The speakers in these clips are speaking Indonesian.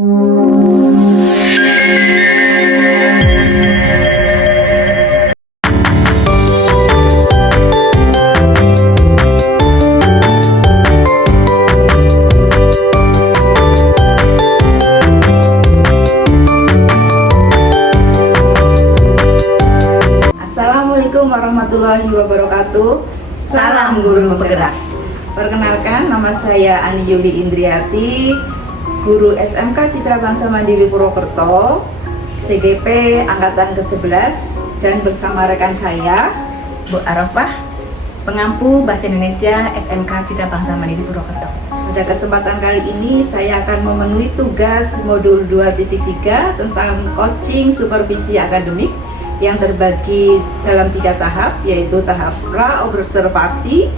Assalamualaikum warahmatullahi wabarakatuh. Salam guru penggerak. Perkenalkan, nama saya Ani Yuli Indriati, guru SMK Citra Bangsa Mandiri Purwokerto, CGP Angkatan ke-11, dan bersama rekan saya Bu Arafah, pengampu Bahasa Indonesia SMK Citra Bangsa Mandiri Purwokerto. Pada kesempatan kali ini saya akan memenuhi tugas modul 2.3 tentang coaching supervisi akademik yang terbagi dalam 3 tahap, yaitu tahap pra-observasi,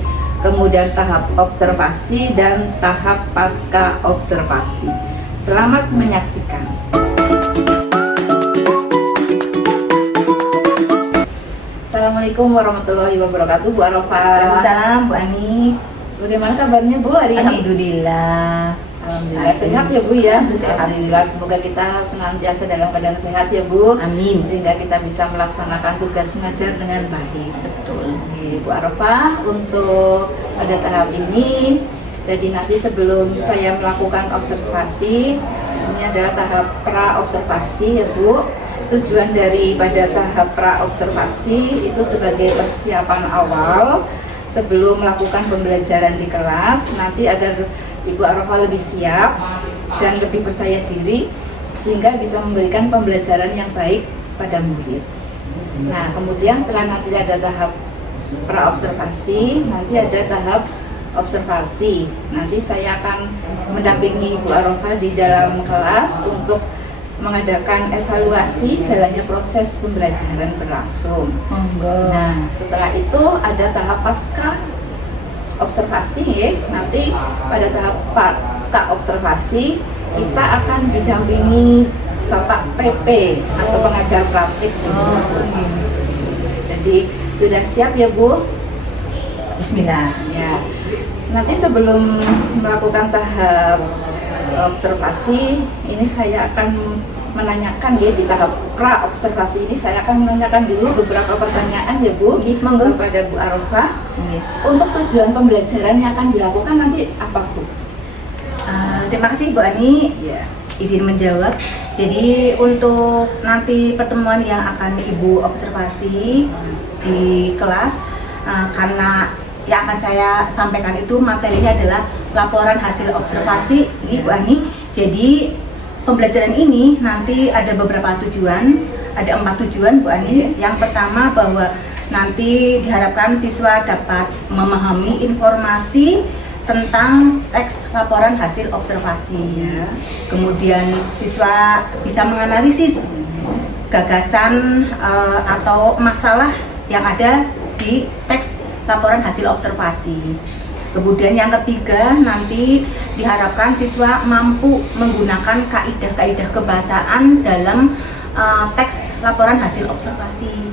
kemudian tahap observasi, dan tahap pasca observasi. Selamat menyaksikan. Assalamualaikum warahmatullahi wabarakatuh, Bu Arafah. Waalaikumsalam, Bu Ani. Bagaimana kabarnya Bu hari ini? Alhamdulillah. Alhamdulillah sehat ya Bu ya. Sehat. Alhamdulillah, semoga kita senantiasa dalam keadaan sehat ya Bu. Amin. Sehingga kita bisa melaksanakan tugas mengajar dengan baik. Betul. Oke, Bu Arafah, untuk pada tahap ini, jadi nanti sebelum saya melakukan observasi, ini adalah tahap pra-observasi ya Bu. Tujuan daripada tahap pra-observasi itu sebagai persiapan awal sebelum melakukan pembelajaran di kelas, nanti agar Ibu Arafah lebih siap dan lebih percaya diri sehingga bisa memberikan pembelajaran yang baik pada murid. Nah, kemudian setelah nanti ada tahap pra-observasi, nanti ada tahap observasi. Nanti saya akan mendampingi Ibu Arafah di dalam kelas untuk mengadakan evaluasi jalannya proses pembelajaran berlangsung. Nah, setelah itu ada tahap pasca observasi ya. Nanti pada tahap pasca observasi kita akan didampingi Bapak PP atau pengajar praktik. Jadi sudah siap ya Bu? Bismillah. Ya. Nanti sebelum melakukan tahap observasi ini saya akan menanyakan ya, di tahap pra observasi ini saya akan menanyakan dulu beberapa pertanyaan ya Bu, monggo kepada Bu Arafah. Untuk tujuan pembelajaran yang akan dilakukan nanti apa Bu? Terima kasih Bu Ani. Ya. Izin menjawab. Jadi untuk nanti pertemuan yang akan Ibu observasi di kelas, karena yang akan saya sampaikan itu materinya adalah laporan hasil observasi Ibu Ani. Jadi pembelajaran ini nanti ada beberapa tujuan, ada 4 tujuan Bu Ani. Yang pertama bahwa nanti diharapkan siswa dapat memahami informasi tentang teks laporan hasil observasi. Kemudian siswa bisa menganalisis gagasan atau masalah yang ada di teks laporan hasil observasi. Kemudian yang ketiga, nanti diharapkan siswa mampu menggunakan kaidah-kaidah kebahasaan dalam teks laporan hasil observasi.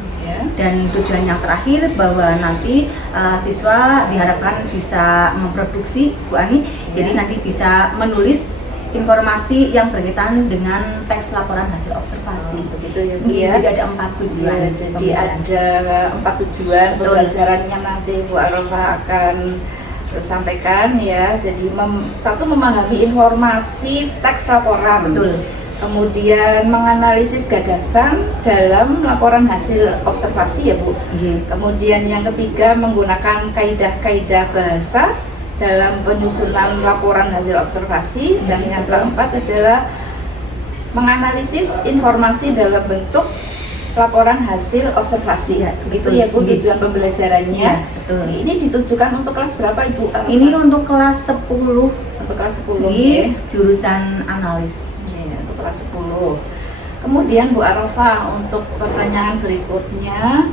Dan tujuan yang terakhir bahwa nanti siswa diharapkan bisa memproduksi Bu Ani, jadi nanti bisa menulis informasi yang berkaitan dengan teks laporan hasil observasi. Begitu ya Bu ya. Jadi ada 4 tujuan. Ya, jadi ada 4 tujuan pembelajaran yang nanti Bu Arafah akan sampaikan ya. Jadi satu, memahami informasi teks laporan. Betul. Kemudian menganalisis gagasan dalam laporan hasil observasi ya Bu. Kemudian yang ketiga, menggunakan kaidah-kaidah bahasa dalam penyusunan laporan hasil observasi. Dan yang keempat adalah menganalisis informasi dalam bentuk laporan hasil observasi. Begitu ya Bu tujuan pembelajarannya. Betul. Ini ditujukan untuk kelas berapa Ibu? Ini untuk kelas 10. Untuk kelas 10 di jurusan analis. Untuk kelas 10. Kemudian Bu Arafah, untuk pertanyaan berikutnya,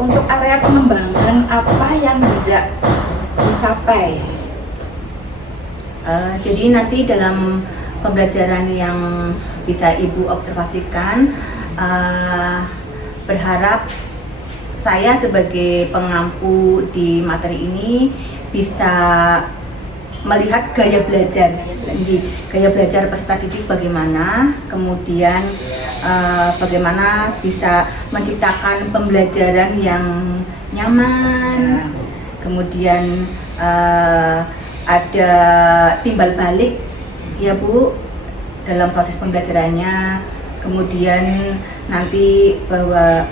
untuk area pengembangan apa yang tidak dicapai? Jadi nanti dalam pembelajaran yang bisa Ibu observasikan, berharap saya sebagai pengampu di materi ini bisa melihat gaya belajar. Gaya belajar peserta didik bagaimana, kemudian bagaimana bisa menciptakan pembelajaran yang nyaman, kemudian ada timbal balik ya Bu dalam proses pembelajarannya, kemudian nanti bahwa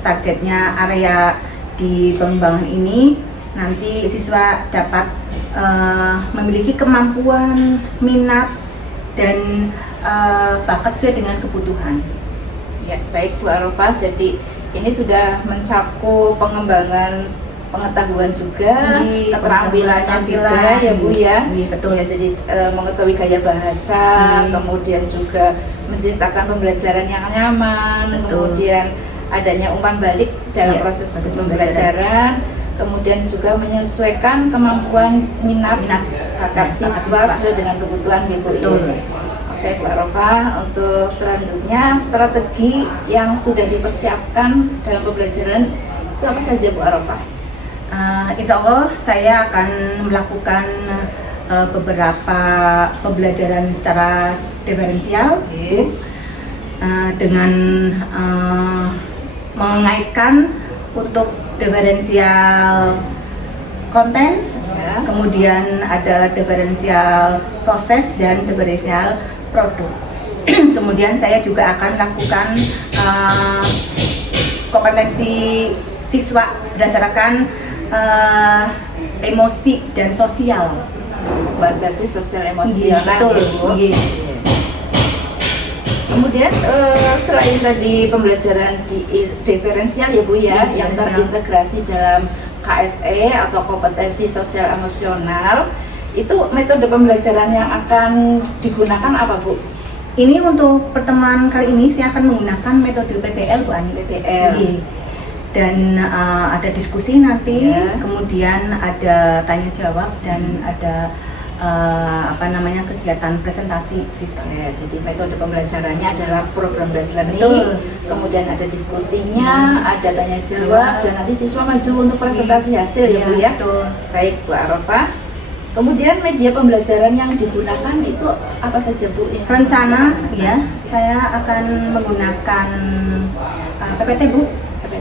targetnya area di pengembangan ini nanti siswa dapat memiliki kemampuan, minat, dan bakat sesuai dengan kebutuhan. Ya, baik Bu Arafah, jadi ini sudah mencakup pengembangan pengetahuan juga, keterampilannya juga ya Bu ya. Betul. Ya, jadi mengetahui gaya bahasa, kemudian juga menciptakan pembelajaran yang nyaman, kemudian adanya umpan balik dalam proses pembelajaran, kemudian juga menyesuaikan kemampuan minat bakat siswa sesuai dengan kebutuhan Ibu. Oke Bu Arafah, untuk selanjutnya strategi yang sudah dipersiapkan dalam pembelajaran itu apa saja Bu Arafah? Insya Allah saya akan melakukan beberapa pembelajaran secara diferensial dengan mengaitkan untuk diferensial konten, kemudian ada diferensial proses dan diferensial produk. Kemudian saya juga akan lakukan kompetensi siswa berdasarkan emosi dan sosial. Kompetensi sosial emosional. Betul. Kemudian selain tadi pembelajaran diferensial ya Bu ya, yang terintegrasi dalam KSE atau kompetensi sosial emosional, itu metode pembelajaran yang akan digunakan apa Bu? Ini untuk pertemuan kali ini saya akan menggunakan metode PPL Bu Ani. PPL. Dan ada diskusi nanti, kemudian ada tanya jawab dan ada kegiatan presentasi siswa. Jadi metode pembelajarannya adalah program based learning, kemudian ada diskusinya, ada tanya jawab, dan nanti siswa maju untuk presentasi hasil ya Bu ya. Baik Bu Arafah. Kemudian media pembelajaran yang digunakan itu apa saja Bu? Rencana ya, saya akan menggunakan PPT Bu.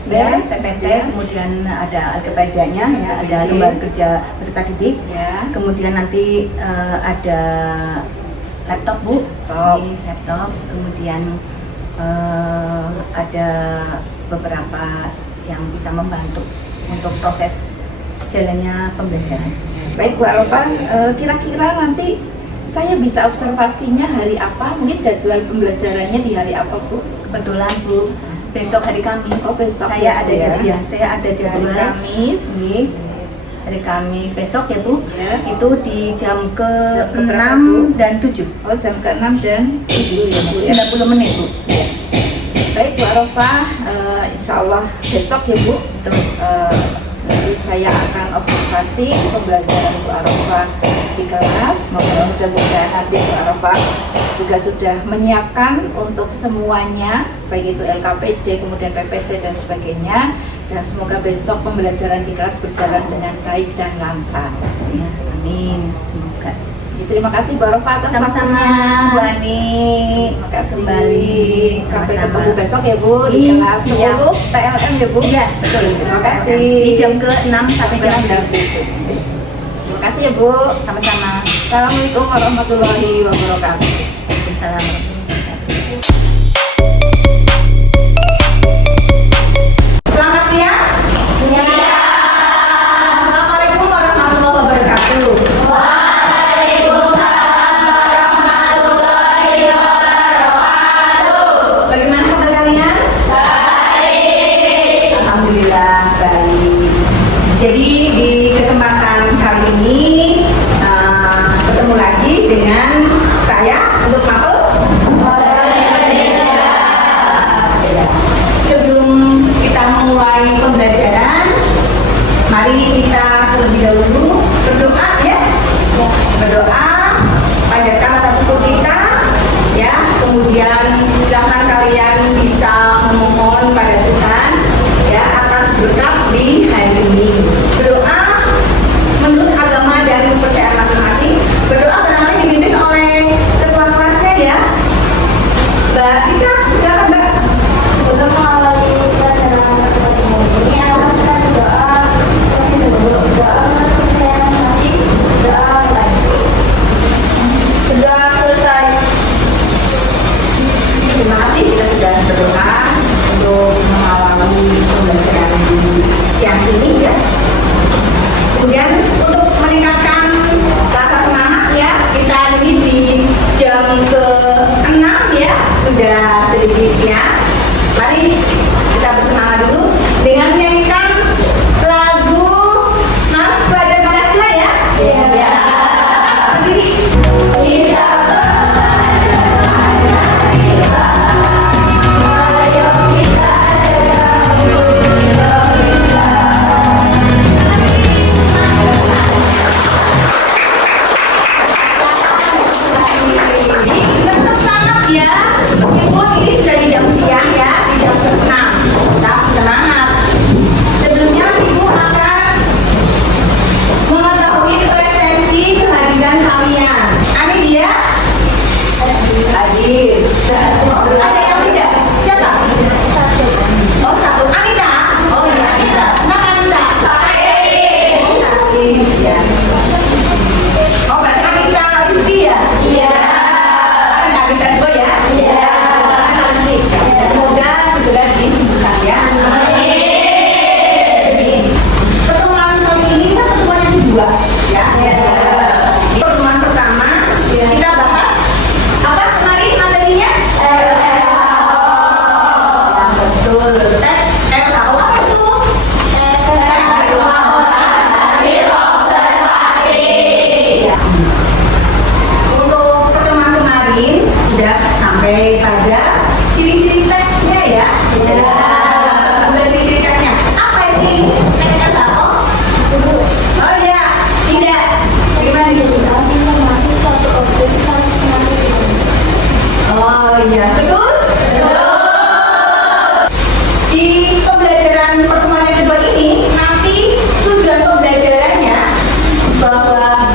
PPT, kemudian ada Alkepedanya ya, ada lembar kerja peserta didik, kemudian nanti ada laptop Bu, laptop, kemudian ada beberapa yang bisa membantu untuk proses jalannya pembelajaran. Baik Bu Arafah, kira-kira nanti saya bisa observasinya hari apa? Mungkin jadwal pembelajarannya di hari apa Bu? Kebetulan Bu, besok hari Kamis. Besok saya ada jadwal. Saya ada jadwal hari Kamis. Hari Kamis besok ya Bu. Itu di jam ke-6 dan 7. Jam ke-6 dan 7 ya Bu. 90 menit Bu. Baik Bu Arafah, insya Allah besok ya Bu. Nanti saya akan observasi pembelajaran Bu Arafah di kelas. Mudah-mudahan nanti Bu Arafah juga sudah menyiapkan untuk semuanya, baik itu LKPD, kemudian PPT dan sebagainya, dan semoga besok pembelajaran di kelas berjalan dengan baik dan lancar. Ya, amin, semoga. Terima kasih Bu Arafah atas waktunya Bu Ani. Terima kasih Kembali. Sampai ketemu besok ya Bu di kelas 10 TLM ya Bu. Ya, betul. Terima kasih. Di jam ke-6 sampai jam 7. Terima kasih ya Bu. Sama-sama. Assalamualaikum warahmatullahi wabarakatuh. Assalamualaikum. Selamat siang. Assalamualaikum warahmatullahi wabarakatuh. Bagaimana kabar kalian? Baik. Alhamdulillah baik. Jadi di kesempatan kali ini ketemu lagi dengan saya untuk materi observasi kita sudah berdoa untuk mengawali pembelajaran di siang ini ya. Kemudian untuk meningkatkan rasa semangat ya, kita ini di jam ke-6 ya, sudah sedikit ya. Mari kita bersemangat dulu dengan menyanyikan lagu Mas Pelajar Pancasila ya. Ya. Kita ada yang tidak? Siapa? Oh, satu. Anita. Oh iya, Anita. Nama Anita. Ya. Oh, berarti Anita Rizky ya? Iya. Anita Rizky ya? Iya. Semoga segera disembuhkan ya. Pertemuan kali ini kan pertemuan yang kedua ya. Di pertemuan pertama kita bahas apa kemarin materinya? Betul. Tes LHO apa itu? Untuk pertemuan kemarin sudah sampai pada ciri-ciri tesnya ya. Udah ciri-ciri tesnya. Apa ini tes LHO? Oh iya, tidak. Gimana nih? Oh iya, betul? Di pembelajaran pertemuan yang kedua ini, nanti tujuan pembelajarannya bahwa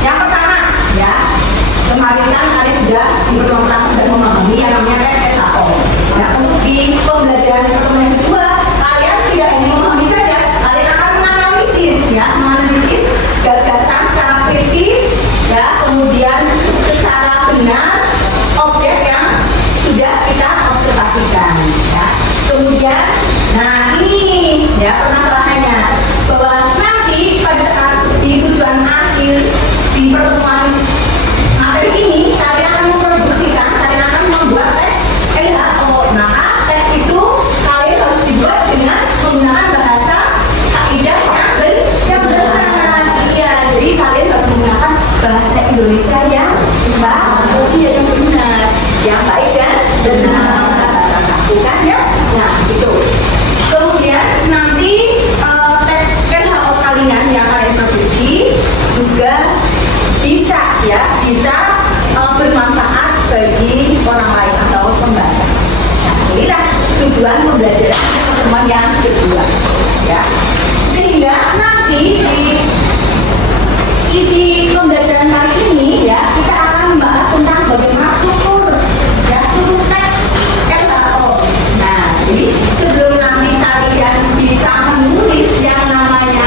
yang pertama ya, kemarin kan kalian sudah di pertemuan pertama sudah memahami yang namanya tes SAO. Nah, untuk di pembelajaran pertemuan yang kedua, kalian tidak hanya memahami saja, kalian akan menganalisis ya, menganalisis gagasan secara kritis ya, kemudian secara benar objek yang sudah kita observasikan ya. Kemudian, nah ini ya permasalahannya bahwa nanti pada saat di tujuan akhir di pertemuan materi ini kalian akan memproduksikan, kalian akan membuat tes LHO. Maka tes itu kalian harus dibuat dengan menggunakan bahasa kaidah yang benar. Iya, jadi kalian harus menggunakan bahasa Indonesia yang yang benar, yang baik dan benar. Bahasa kaku kan ya? Nah, itu. Kemudian nanti tes LHO kalian yang kalian produksi juga bisa ya, bisa bermanfaat bagi orang lain atau pembaca. Nah, inilah tujuan pembelajaran pertemuan yang kedua ya. Sehingga nanti di isi pembelajaran kali ini ya, kita akan membahas tentang bagaimana struktur ya, struktur teks LHO. Nah, jadi sebelum nanti kalian bisa menulis yang namanya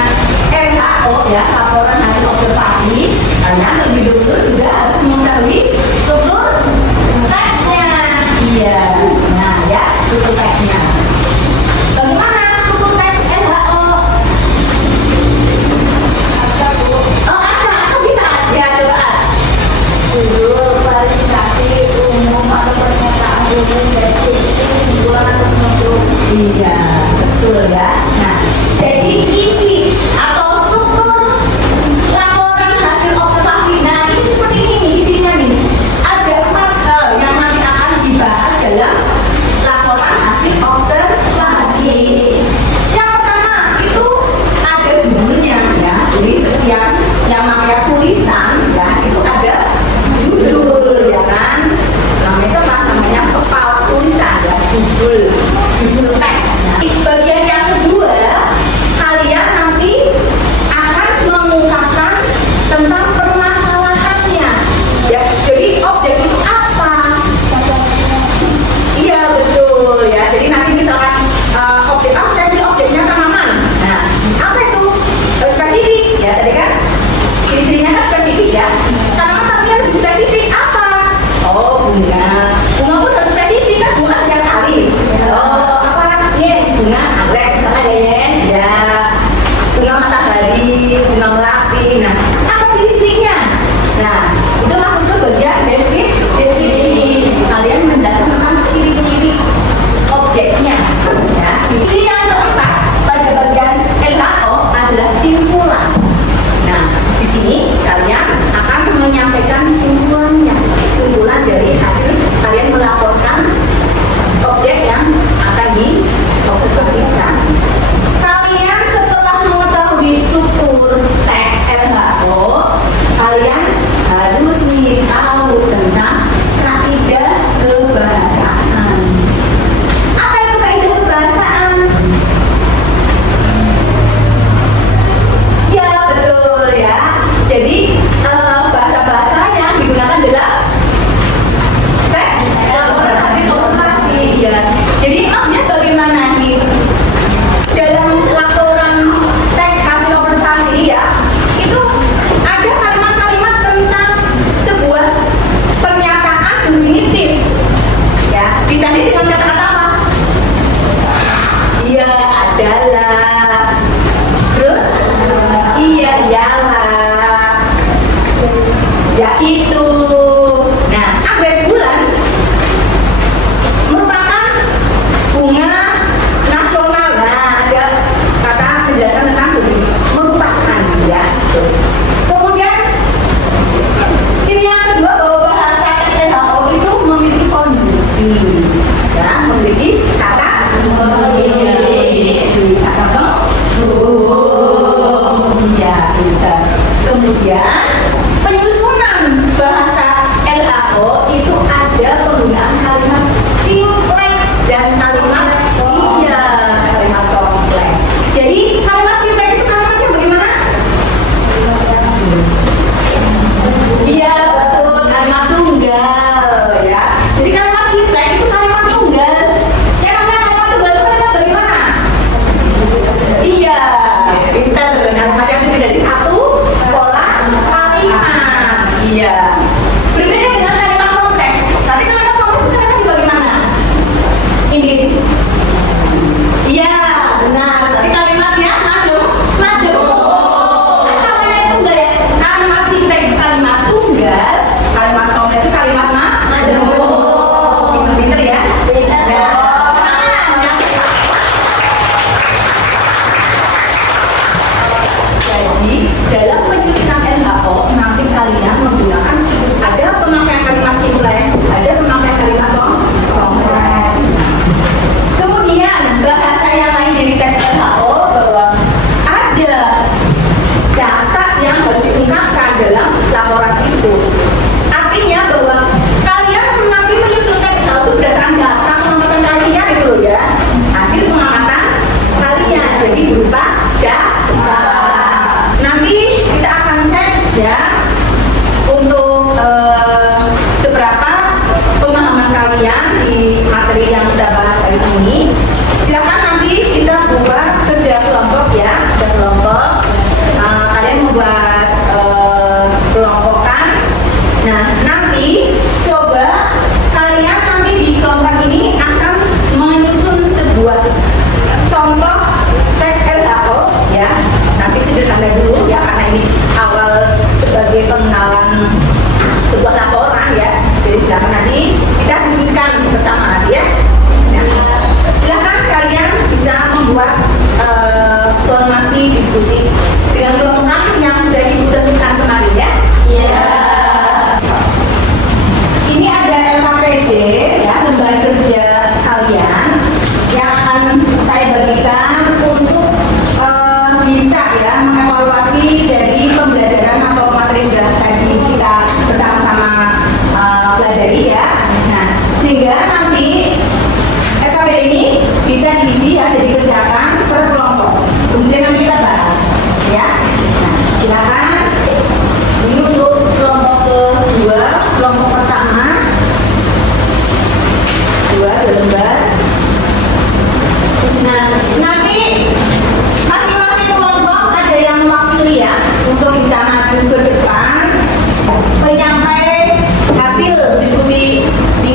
LHO ya, laporan hasil observasi, kalian lebih dulu juga harus mengetahui struktur teksnya. Iya, nah ya, struktur teksnya. Bagaimana struktur teks LHO? Oh, Asa bisa ya, coba As. Judul, kualifikasi, umum atau pernyataan umum, deskripsi, kesimpulan atau penutup. Iya, betul ya. Nah, jadi isi atau struktur laporan hasil observasi. Nah, ini seperti ini isinya nih. Ada 4 hal yang nanti akan dibahas dalam laporan hasil observasi. Yang pertama itu ada judulnya ya. Jadi setiap yang namanya tulisan ya itu ada judul ya kan. Namanya apa? Namanya kepala tulisan ya, judul teks. Nah, bagian yang kedua kalian nanti kalian di materi yang kita bahas hari ini. Silakan nanti kita buat kerja kelompok ya, kerja kelompok. Kalian membuat kelompokan. Nah, nanti coba kalian nanti di kelompok ini akan menyusun sebuah contoh tes LHO ya. Nanti sederhana dulu ya, karena ini awal sebagai pengenalan sebuah laporan ya. Jadi silakan nanti kita diskusikan bersama nanti ya. Nah, silakan kalian bisa membuat formasi diskusi dengan kelompokan yang sudah ibu tentukan kemarin ya. Iya. Ini ada LKPD ya, lembaga kerja kalian yang akan saya bagikan untuk bisa ya mengevaluasi dari pembelajaran atau materi yang tadi kita bersama-sama pelajari ya. Nah, sehingga nanti LKPD ini bisa diisi ya, jadi kerjakan per kelompok. Kemudian nanti kita bahas ya. Nah, silakan. Ini untuk kelompok kedua, kelompok pertama, dua lembar. Nah, nanti masing-masing kelompok ada yang mewakili ya untuk bisa maju ke depan, menyampai hasil diskusi di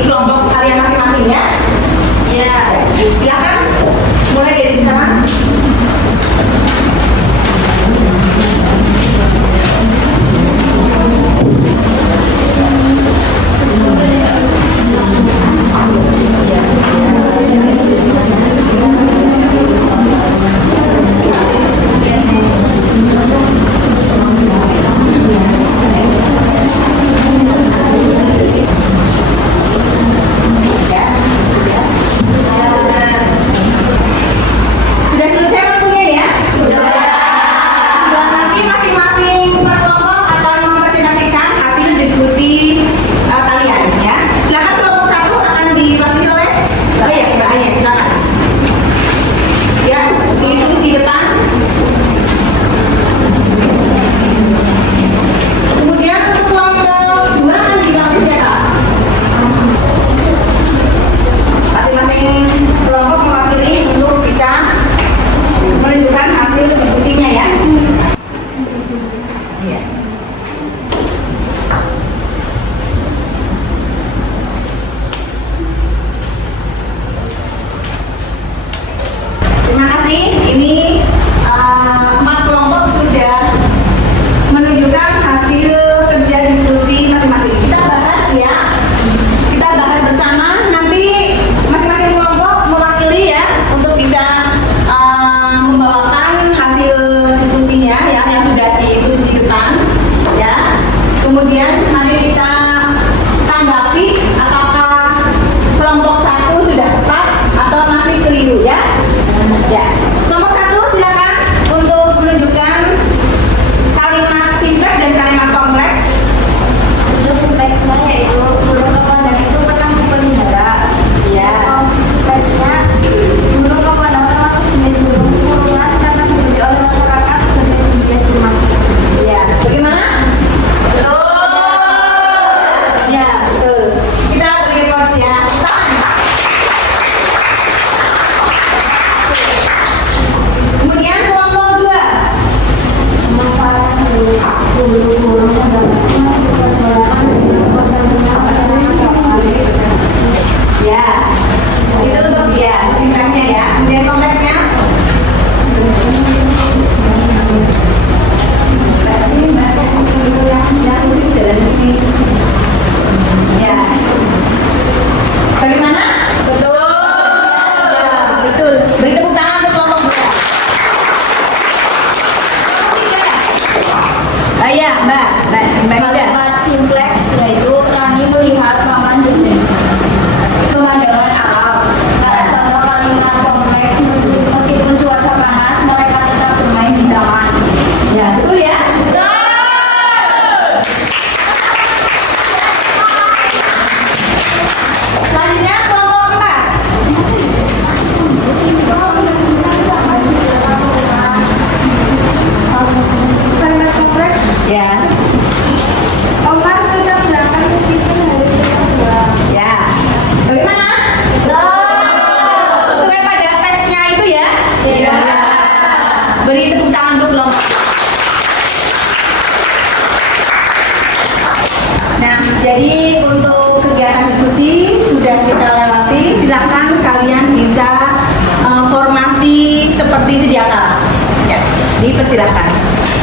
dipersilahkan.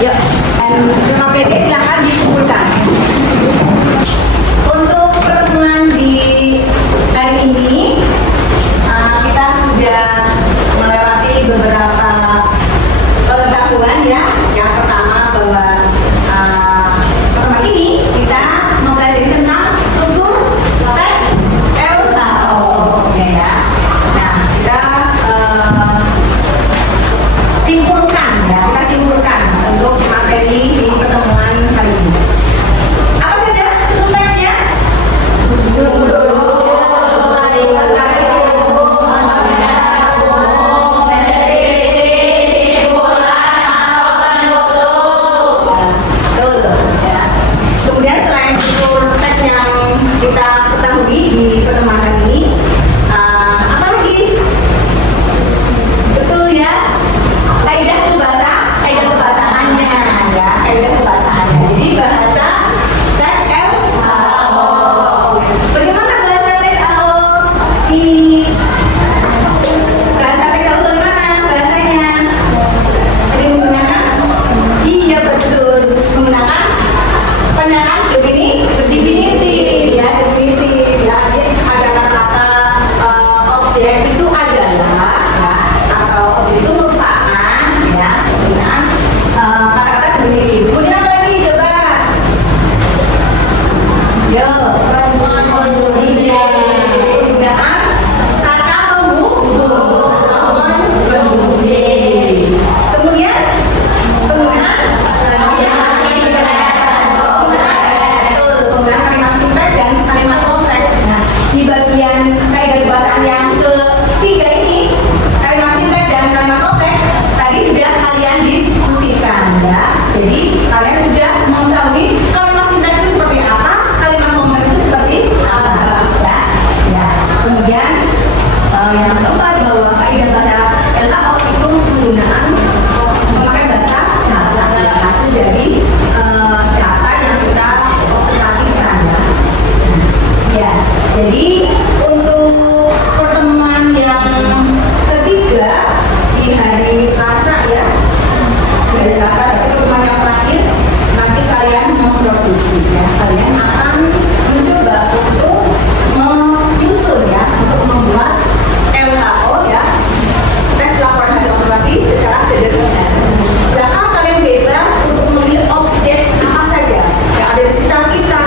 Yuk, KPD silahkan dikumpulkan. Untuk pertemuan di hari ini, kita sudah melewati beberapa pengetahuan ya. Yang pertama bahwa pertemuan ini kita mempelajari tentang struktur teks LHO, ya. Nah, kita simpulkan untuk materi di pertemuan hari ini. Apa saja struktur teksnya? Kemudian selain struktur teks yang kita ketahui di pertemuan hari ini, apa lagi? Betul ya, kaidah kebahasaannya ya, kaidah kebahasaannya. Jadi bahasa teks LHO. Bagaimana bahasa teks LHO ini? Bahasa teks LHO bagaimana bahasanya? Jadi menggunakan, iya betul, menggunakan penyalaan definisi ya, definisi ya. Ada kata-kata objek itu adalah ya, atau objek itu merupakan ya penggunaan kata-kata definisi. Kemudian apa lagi coba? Yo, penggunaan kata pembungkus. Kemudian penggunaan kalimat singkat dan kalimat kompleks. Nah, di bagian kaidah kebahasaan yang ketiga ini, kalimat singkat dan kalimat kompleks, tadi sudah kalian diskusikan ya. Jadi kalian sudah mengetahui kalimat singkat itu seperti apa, kalimat kompleks itu seperti apa ya. Ya. Kemudian yang keempat bahwa kaidah bahasa LHO itu penggunaan memakai bahasa data yang hasil dari data yang kita observasikan ya. Ya, jadi untuk pertemuan yang ketiga di hari Selasa ya, di hari Selasa itu pertemuan yang terakhir, nanti kalian memproduksi ya, kalian akan mencoba untuk menyusun ya, untuk membuat LHO ya, tes laporan hasil observasi secara sederhana. Silakan kalian bebas untuk memilih objek apa saja yang ada di sekitar kita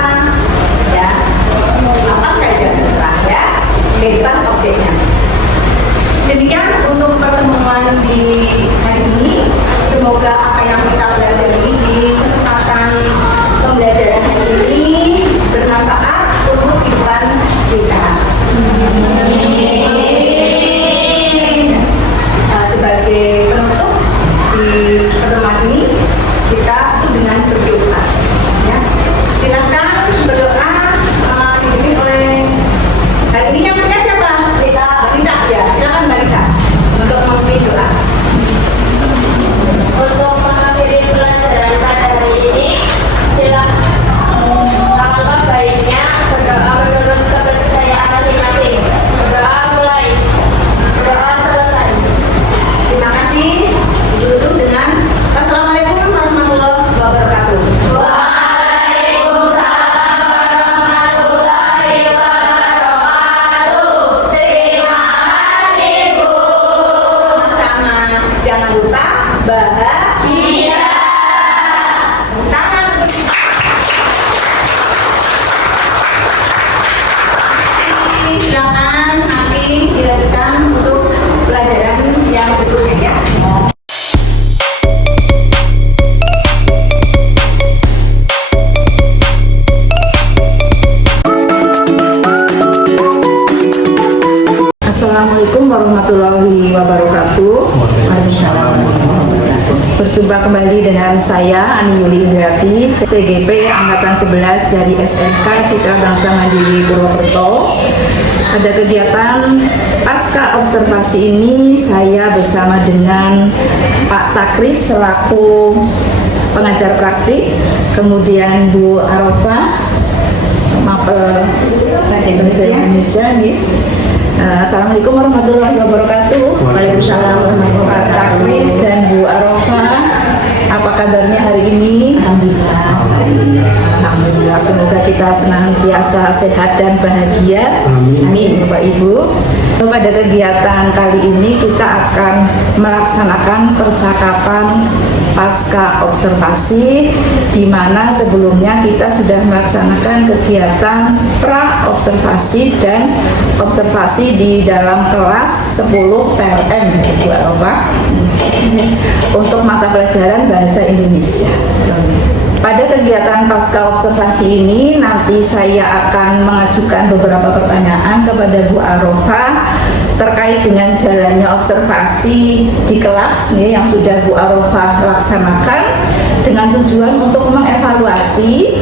ya, apa saja terserah ya, bebas objeknya. Demikian untuk pertemuan di hari ini. Semoga apa yang kita pelajari di kesempatan pembelajaran hari ini bermanfaat untuk kehidupan kita. Sebagai penutup di pertemuan ini, kita tutup dengan berdoa ya. Silakan berdoa dipimpin oleh hari ini yang punya siapa? Rita ya, silakan Mbak Rita untuk memimpin doa. Untuk mengakhiri pelajaran pada hari ini, silakan alangkah baiknya berdoa menurut kepercayaan masing-masing. Berdoa mulai, berdoa selesai. Terima kasih. Ditutup dengan Assalamualaikum warahmatullahi wabarakatuh. Waalaikumsalam warahmatullahi wabarakatuh. Terima kasih Bu. Sama, jangan lupa bahagia. Tangan. Silakan nanti dilanjutkan untuk pelajaran yang berikutnya ya. Assalamualaikum warahmatullahi wabarakatuh. Berjumpa kembali dengan saya Ani Yuli Indrati, CGP Angkatan 11 dari SMK Citra Bangsa Mandiri Purwokerto. Pada kegiatan pasca observasi ini, saya bersama dengan Pak Takris selaku pengajar praktik, kemudian Bu Arofa, mapel bahasa Indonesia. Assalamualaikum warahmatullahi wabarakatuh. Waalaikumsalam warahmatullahi wabarakatuh. Pak Takris dan Bu Arofa apa kabarnya hari ini? Alhamdulillah. Alhamdulillah, semoga kita senantiasa sehat dan bahagia. Amin, Bapak Ibu. Pada kegiatan kali ini kita akan melaksanakan percakapan pasca observasi, di mana sebelumnya kita sudah melaksanakan kegiatan pra observasi dan observasi di dalam kelas 10 PLN Bu Arofah untuk mata pelajaran Bahasa Indonesia. Pada kegiatan pasca observasi ini nanti saya akan mengajukan beberapa pertanyaan kepada Bu Arofah terkait dengan jalannya observasi di kelas yang sudah Bu Arofah laksanakan, dengan tujuan untuk mengevaluasi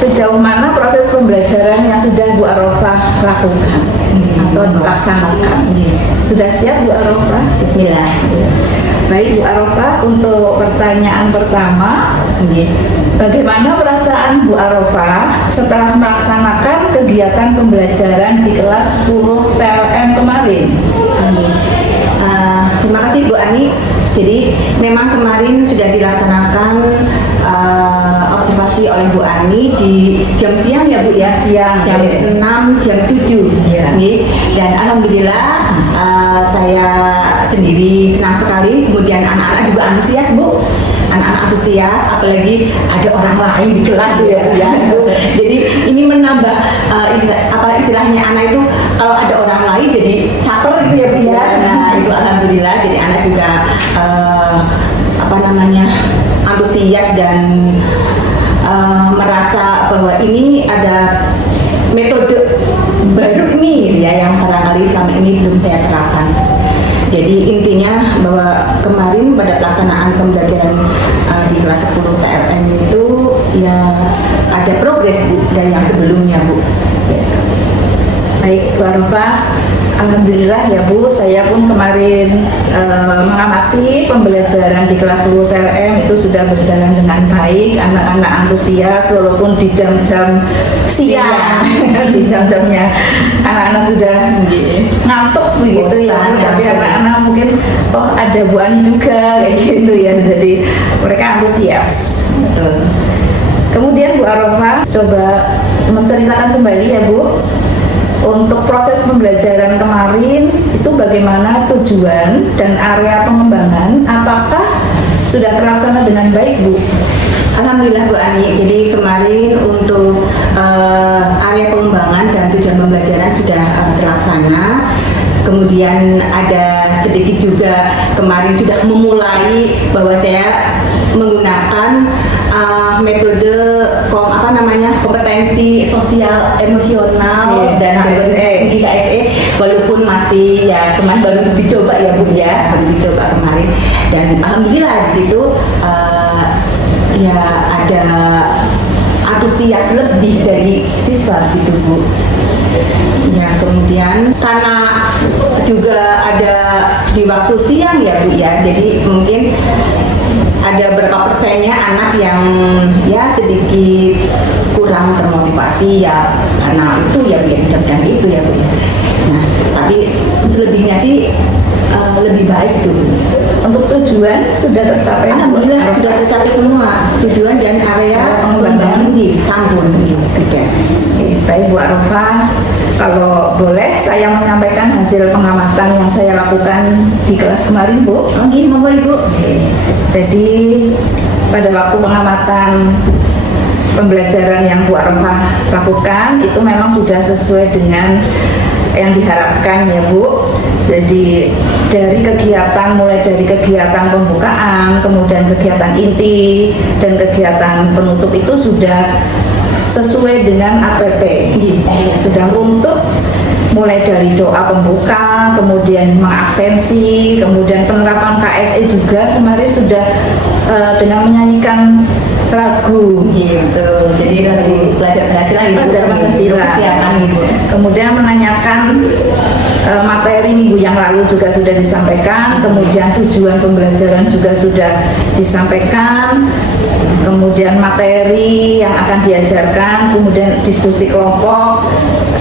sejauh mana proses pembelajaran yang sudah Bu Arofah lakukan atau dilaksanakan. Sudah siap Bu Arofah? Bismillah. Baik Bu Arofah, untuk pertanyaan pertama, bagaimana perasaan Bu Arofah setelah melaksanakan kegiatan pembelajaran di kelas 10 TLM kemarin? Terima kasih Bu Ani. Jadi memang kemarin sudah dilaksanakan observasi oleh Bu Ani di jam siang ya Bu ya, Siang, jam 6, jam 7 Ya. Dan alhamdulillah saya sendiri senang sekali, kemudian anak-anak juga antusias Bu, anak-anak antusias, apalagi ada orang lain di kelas Bu ya Bu ya. Jadi ini menambah istilahnya anak itu kalau ada orang lain jadi caper gitu ya Bu ya. Nah itu alhamdulillah, jadi anak juga antusias dan merasa bahwa ini ada metode baru nih ya yang barangkali selama ini belum saya terapkan. Jadi intinya bahwa kemarin pada pelaksanaan pembelajaran di kelas 10 TLM itu ya ada progres Bu dari yang sebelumnya Bu. Baik Bu Arofah, alhamdulillah ya Bu, saya pun kemarin mengamati pembelajaran di kelas 10 TLM itu sudah berjalan dengan baik, anak-anak antusias walaupun di jam-jam siang, di jam-jamnya anak-anak sudah ngantuk begitu ya, tapi anak-anak mungkin oh ada Bu Ani juga kayak gitu ya, jadi mereka antusias. Betul. Kemudian Bu Arofah coba menceritakan kembali ya Bu, untuk proses pembelajaran kemarin itu bagaimana tujuan dan area pengembangan, apakah sudah terlaksana dengan baik Bu? Alhamdulillah Bu Ani, jadi kemarin untuk area pengembangan dan tujuan pembelajaran sudah terlaksana. Kemudian ada sedikit juga kemarin sudah memulai bahwa saya menggunakan metode kompetensi sosial emosional dan di KSE, walaupun masih ya kemarin baru dicoba ya Bu ya, baru dicoba kemarin, dan alhamdulillah di situ ya ada antusias lebih dari siswa gitu Bu. Ya kemudian karena juga ada di waktu siang ya Bu ya, jadi mungkin ada berapa persennya anak yang ya sedikit kurang termotivasi ya karena itu ya Bu ya, jam-jam itu ya Bu ya. Nah tapi selebihnya sih lebih baik tuh. Untuk tujuan sudah tercapai? Alhamdulillah sudah tercapai semua tujuan dan area pengembangan di Sampun sudah. Baik Bu Arofah, kalau boleh saya menyampaikan hasil pengamatan yang saya lakukan di kelas kemarin Bu. Monggo Ibu. Jadi pada waktu pengamatan pembelajaran yang Bu Arofah lakukan itu memang sudah sesuai dengan yang diharapkan ya Bu. Jadi dari kegiatan, mulai dari kegiatan pembukaan, kemudian kegiatan inti dan kegiatan penutup itu sudah sesuai dengan APP, sudah runtut, mulai dari doa pembuka, kemudian mengaksensi, kemudian penerapan KSE juga kemarin sudah dengan menyanyikan lagu gitu. Jadi lagu belajar lagi. Pancasila. Kesiapan Ibu. Kemudian menanyakan materi minggu yang lalu juga sudah disampaikan, kemudian tujuan pembelajaran juga sudah disampaikan, kemudian materi yang akan diajarkan, kemudian diskusi kelompok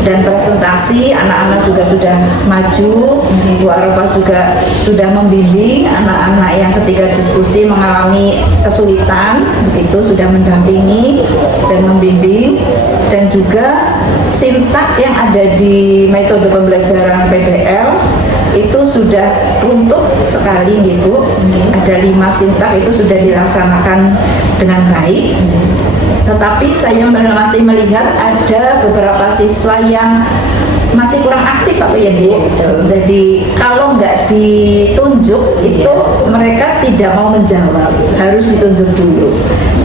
dan presentasi. Anak-anak juga sudah maju, Bu Arafah juga sudah membimbing anak-anak yang ketika diskusi mengalami kesulitan, begitu sudah mendampingi dan membimbing. Dan juga sintak yang ada di metode pembelajaran PBL itu sudah runtuh sekali Ibu. Ada 5 sintak itu sudah dilaksanakan dengan baik. Tetapi saya masih melihat ada beberapa siswa yang masih kurang aktif apa ya Bu. Jadi kalau nggak ditunjuk itu mereka tidak mau menjawab, harus ditunjuk dulu.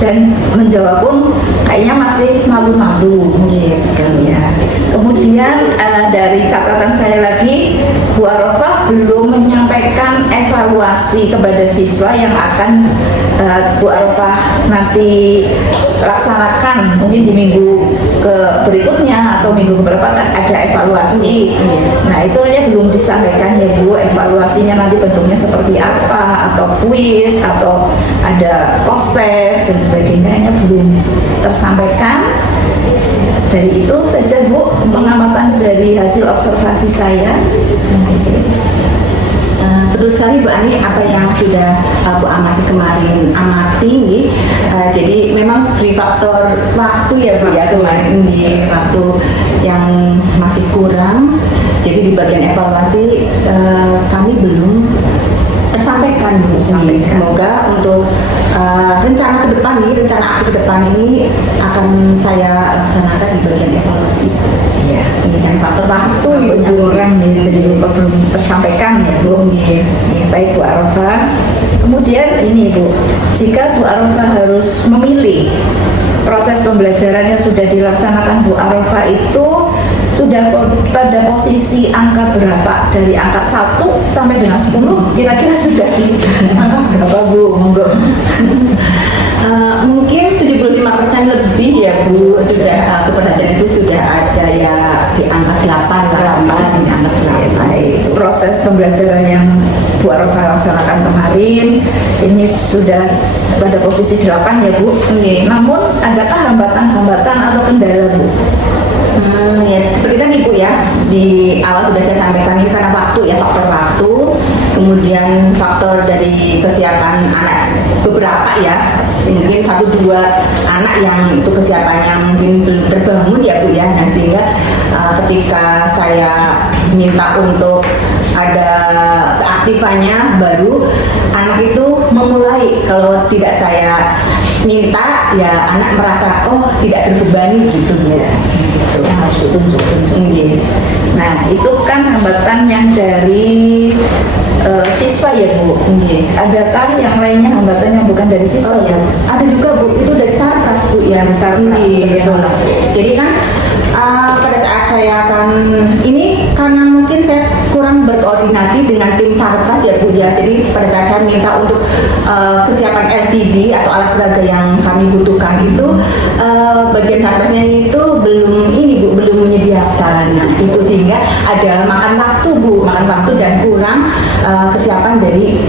Dan menjawab pun kayaknya masih malu-malu gitu ya. Kemudian dari catatan saya lagi, Bu Arafah belum menyampaikan evaluasi kepada siswa yang akan Bu Arafah nanti laksanakan mungkin di minggu berikutnya atau minggu keberapa kan ada evaluasi. Nah itu aja belum disampaikan ya Bu, evaluasinya nanti bentuknya seperti apa, atau kuis atau ada post test dan sebagainya belum tersampaikan. Dari itu saja Bu pengamatan dari hasil observasi saya. Betul sekali Bu Ani apa yang sudah Bu amati kemarin nih. Jadi memang free faktor waktu ya Bu ya kemarin di waktu yang masih kurang. Jadi di bagian evaluasi kami belum tersampaikan Bu. Semoga untuk rencana ke depan nih, rencana aksi ke depan ini akan saya laksanakan di bagian evaluasi. Ya, Ini kan faktor waktu banyak orang nih, jadi belum tersampaikan ya Bu. Baik Bu Arafah. Kemudian ini Bu, jika Bu Arafah harus memilih proses pembelajaran yang sudah dilaksanakan Bu Arafah itu sudah pada posisi angka berapa? Dari angka 1 sampai dengan 10 kira-kira sudah di angka berapa Bu? Monggo. Mungkin 75% lebih ya Bu, sudah keberhasilan itu sudah ada ya di angka 8 lah. Di angka 8. Proses pembelajaran yang Bu Arafah laksanakan kemarin ini sudah pada posisi 8 ya Bu. Namun adakah hambatan-hambatan atau kendala Bu? Ya seperti tadi Bu ya, di awal sudah saya sampaikan ini karena waktu ya, faktor waktu, kemudian faktor dari kesiapan anak beberapa ya, mungkin 1-2 anak yang itu kesiapannya mungkin belum terbangun ya Bu ya. Nah sehingga ketika saya minta untuk ada keaktifannya baru anak itu memulai, kalau tidak saya minta ya anak merasa oh tidak terbebani gitu ya. Yang harus ditunjuk-tunjuk. Nah itu kan hambatan yang dari siswa ya Bu. Adakah yang lainnya hambatan yang bukan dari siswa ya? Ada juga Bu, itu dari Sarkas Bu ya, betul. Jadi kan pada saat saya akan ini karena mungkin saya kurang berkoordinasi dengan tim Sarkas ya Bu ya. Jadi pada saat saya minta untuk kesiapan LCD atau alat peraga yang kami butuhkan itu bagian Sarkasnya itu belum menyediakan. Nah, itu sehingga ada makan waktu dan kurang kesiapan dari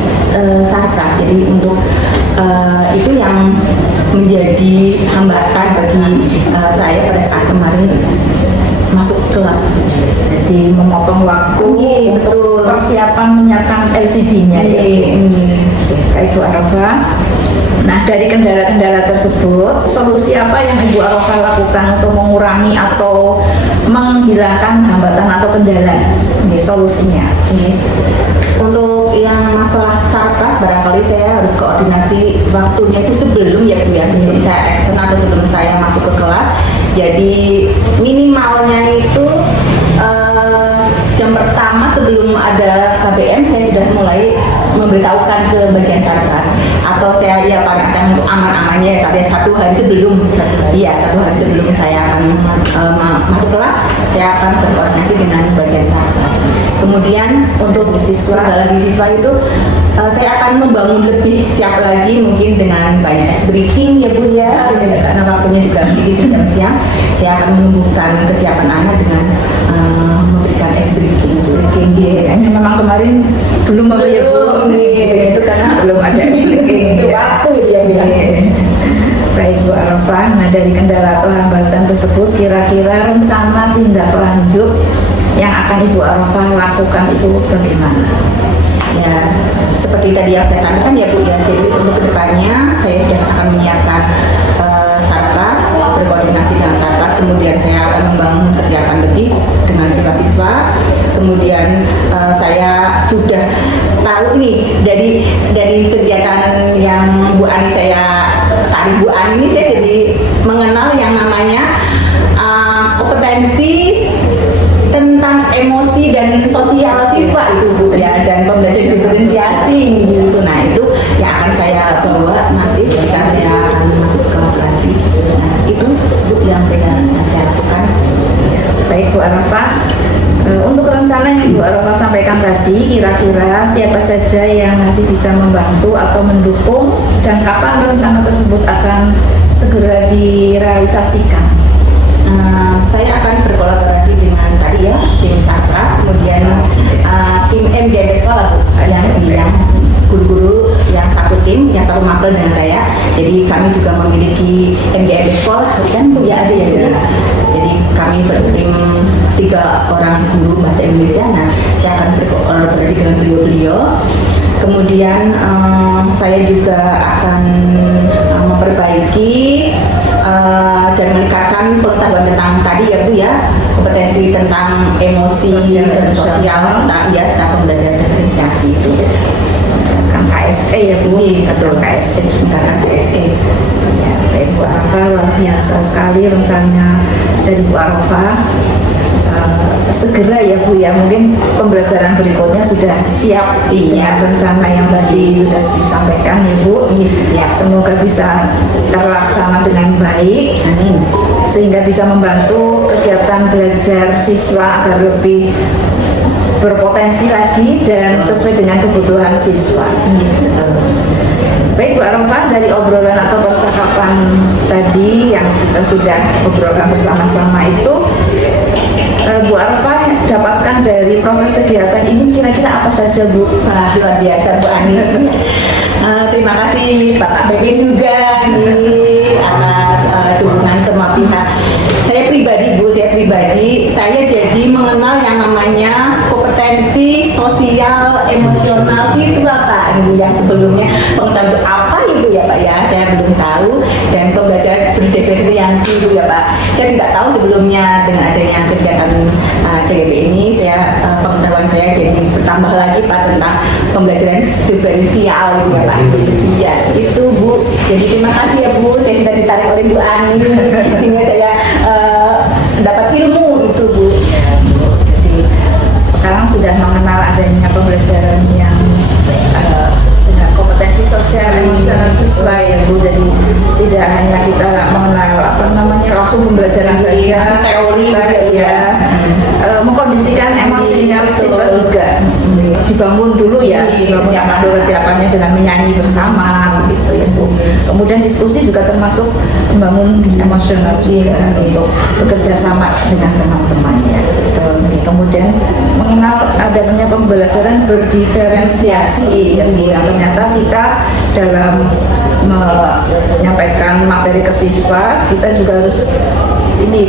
Sarkas. Jadi untuk itu yang menjadi hambatan bagi saya pada saat kemarin masuk kelas. Jadi memotong waktu untuk persiapan menyiapkan LCD-nya ya. Baik Bu Arafah. Nah dari kendala-kendala tersebut, solusi apa yang Ibu Arafah lakukan untuk mengurangi atau menghilangkan hambatan atau kendala? Ini solusinya. Untuk yang masalah Sarkas barangkali saya harus koordinasi waktunya itu sebelum ya Bu ya, sebelum saya action atau sebelum saya masuk ke kelas. Jadi minimalnya itu jam pertama sebelum ada KBM saya sudah mulai memberitahukan ke bagian Sarkas, atau saya ya pakai untuk aman-amannya saya 1 hari sebelum saya akan masuk kelas, saya akan berkoordinasi dengan bagian Sarkas. Kemudian untuk lagi siswa itu saya akan membangun lebih siap lagi mungkin dengan banyak ice breaking ya Bu ya, karena waktunya juga begitu jam siang. Saya akan menumbuhkan kesiapan anak dengan memberikan ice breaking. Memang kemarin belum apa ya Bu? Itu karena Belum ada ice breaking. itu waktu dia bilang. Baik Bu Arafah, nah dari kendala atau hambatan tersebut kira-kira rencana tindak lanjut yang akan Ibu Arafah lakukan itu bagaimana? Ya, seperti tadi yang saya sampaikan ya Bu ya, jadi untuk kedepannya saya sudah akan menyiapkan Satgas, berkoordinasi dengan Satgas, kemudian saya akan membangun kesiapan lebih dengan siswa-siswa, kemudian saya sudah tahu nih dari kegiatan yang Bu Ani saya tarik Bu Ani ini, saya jadi mengenal yang namanya kompetensi tentang emosi dan sosial siswa itu Bu ya, dan pembelajaran diferensiasi gitu. Nah itu yang akan saya bawa nanti ketika saya akan masuk kelas lagi. Nah itu Bu yang saya lakukan. Baik Bu Arafah, untuk rencana yang Ibu Arafah sampaikan tadi, kira-kira siapa saja yang nanti bisa membantu atau mendukung dan kapan rencana tersebut akan segera direalisasikan? Saya akan berkolaborasi dengan tadi ya tim Satgas, kemudian tim MGB sekolah Bu, yang guru-guru yang satu tim, yang satu mapel dengan saya. Jadi kami juga memiliki MGB sekolah kan Bu ya, ada ya Bu. Jadi kami bertim 3 orang guru bahasa Indonesia. Nah saya akan berkolaborasi dengan beliau-beliau. Kemudian saya juga akan memperbaiki dan meningkatkan pengetahuan tentang tadi ya Bu ya, kompetensi tentang emosi dan sosial tentang pembelajaran diferensiasi itu. Kan KSE ya Bu, Betul. KSE Meningkatkan KSE. Ya, baik Bu Arafah, luar biasa sekali rencananya dari Bu Arafah. Segera ya Bu ya, mungkin pembelajaran berikutnya sudah siap dengan rencana yang tadi sudah disampaikan ya Bu. Semoga bisa terlaksana dengan baik. Amin. Sehingga bisa membantu kegiatan belajar siswa agar lebih berpotensi lagi dan sesuai dengan kebutuhan siswa. Baik Bu Arafah, dari obrolan atau percakapan tadi yang kita sudah obrolkan bersama-sama itu, Bu Arafah dapatkan dari proses kegiatan ini kira-kira apa saja Bu? Luar biasa Bu Ani. Terima kasih Bapak BP juga nih atas dukungan semua pihak. Saya pribadi, saya jadi mengenal yang namanya kompetensi sosial emosional siswa Pak. Ini yang sebelumnya pengetahuan itu apa itu ya Pak ya, saya belum tahu, dan pembelajaran berdiferensiasi itu ya Pak. Saya tidak tahu sebelumnya. Dengan adanya kegiatan CGP ini, pengetahuan saya jadi bertambah lagi Pak tentang pembelajaran diferensial gitu ya Pak. Ya itu Bu. Jadi terima kasih ya Bu, saya sudah ditarik oleh Bu Ani sehingga saya dapat ilmu itu Bu. Ya Bu, jadi sekarang sudah mengenal adanya pembelajaran yang dengan kompetensi sosial emosional siswa ya Bu. Jadi tidak hanya kita mengenal langsung pembelajaran saja, teori ya, mengkondisikan emosional siswa juga dibangun dulu ya, dibangun dulu kesiapannya dengan menyanyi bersama begitu ya Bu. Kemudian diskusi juga termasuk membangun emosional juga untuk bekerja sama dengan teman-temannya. Kemudian mengenal adanya pembelajaran berdiferensiasi ya Bu, yang ternyata kita dalam menyampaikan materi ke siswa, kita juga harus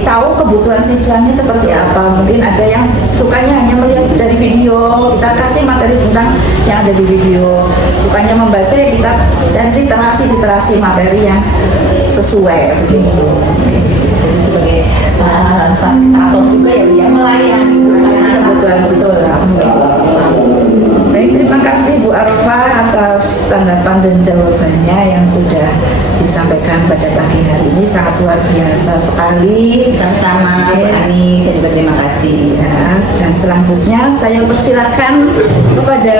tahu kebutuhan siswanya seperti apa. Mungkin ada yang sukanya hanya melihat dari video, kita kasih materi tentang yang ada di video. Sukanya membaca, ya kita cari literasi materi yang sesuai begitu. Sebagai fasilitator juga ya Bu ya, melayani kebutuhan siswa. Baik, terima kasih Bu Arafah atas tanggapan dan jawabannya yang sudah disampaikan pada pagi hari ini, sangat luar biasa sekali. Sama-sama Bu Ani, saya juga terima kasih. Ya, dan selamat selanjutnya saya persilakan kepada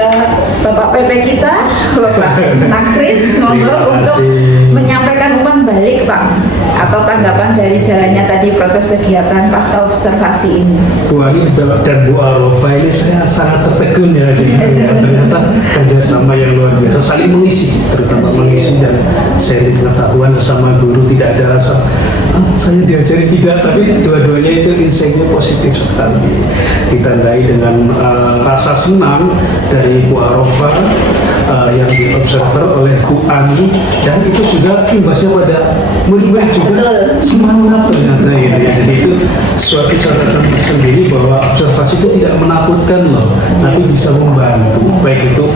Bapak PP kita, Bapak Nakris, monggo untuk menyampaikan umpan balik Pak atau tanggapan dari jalannya tadi proses kegiatan pasca observasi ini. Bu Ani dan Bu Arofa ini saya sangat tertegun ya, ternyata kerjasama yang luar biasa, saling mengisi, terutama mengisi dan sharing pengetahuan sesama guru, tidak ada rasa saya diajari tidak, tapi dua-duanya itu insight-nya positif sekali, ditandai dengan rasa senang dari Bu Arofa yang diobserver oleh Bu Ani, dan itu juga imbasnya pada murid-murid juga semangat ternyata gitu ya. Jadi itu suatu catatan tersendiri bahwa observasi itu tidak menakutkan loh, tapi bisa membantu, baik itu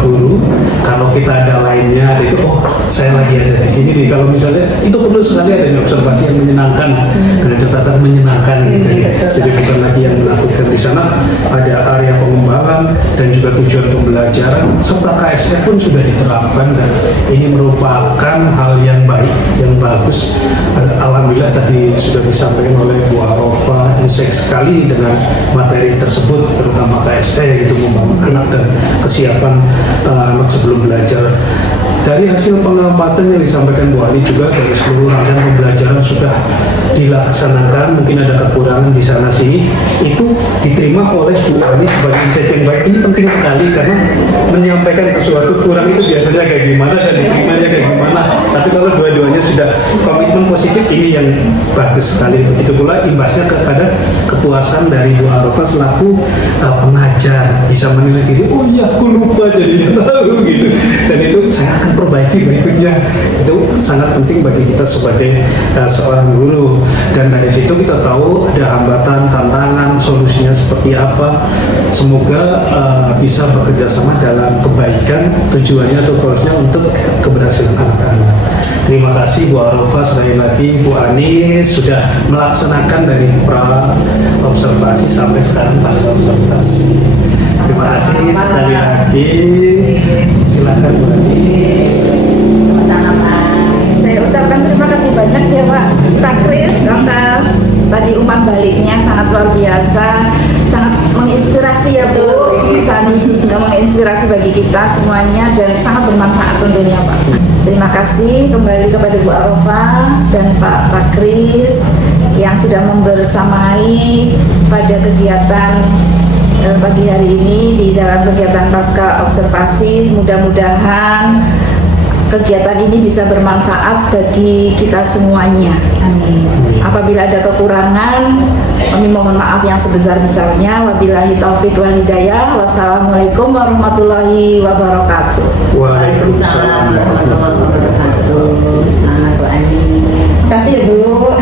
guru, kalau kita ada lainnya, itu oh saya lagi ada di sini nih, kalau misalnya itu perlu sekali adanya observasi yang menyenangkan dengan catatan menyenangkan gitu ya. Jadi bukan lagi yang menakutkan. Di sana ada area pengembangan dan juga tujuan pembelajaran serta KSF pun sudah diterapkan, dan ini merupakan hal yang baik, yang bagus. Alhamdulillah tadi sudah disampaikan oleh Bu Arofa, insight sekali dengan materi tersebut, terutama KSE itu membangun anak dan kesiapan anak sebelum belajar. Dari hasil pengamatan yang disampaikan Bu Ani juga dari seluruh rangkaian pembelajaran sudah dilaksanakan, mungkin ada kekurangan di sana sini, itu diterima oleh Bu Ani sebagai insight yang baik. Ini penting sekali karena menyampaikan sesuatu kurang itu biasanya kayak gimana dan diterimanya kayak gimana. Tapi kalau dua-duanya sudah komitmen positif, ini yang bagus sekali. Begitu pula imbasnya kepada kepuasan dari Bu Arofa selaku pengajar, bisa menilai diri, oh iya aku lupa jadinya tahu gitu, dan itu saya akan perbaiki berikutnya. Itu sangat penting bagi kita sebagai seorang guru, dan dari situ kita tahu ada hambatan, tantangan, solusinya seperti apa. Semoga bisa bekerja sama dalam kebaikan, tujuannya atau goalsnya untuk keberhasilan anak-anak. Terima kasih Bu Arofa, sekali lagi Bu Ani sudah melaksanakan dari pra observasi sampai sekarang pasca observasi. Terima kasih sekali lagi. Silakan Bu Ani. Saya ucapkan terima kasih banyak ya Pak Nakris atas tadi umpan baliknya, sangat luar biasa, sangat menginspirasi ya Bu, sangat menginspirasi bagi kita semuanya dan sangat bermanfaat tentunya Pak. Terima kasih kembali kepada Bu Arofa dan Pak Nakris yang sudah membersamai pada kegiatan pagi hari ini di dalam kegiatan pasca observasi. Mudah-mudahan kegiatan ini bisa bermanfaat bagi kita semuanya. Amin. Apabila ada kekurangan, kami mohon maaf yang sebesar-besarnya. Wabillahi taufiq wal hidayah. Wassalamualaikum warahmatullahi wabarakatuh. Waalaikumsalam warahmatullahi wabarakatuh. Selamat Bu Ani. Terima kasih Bu.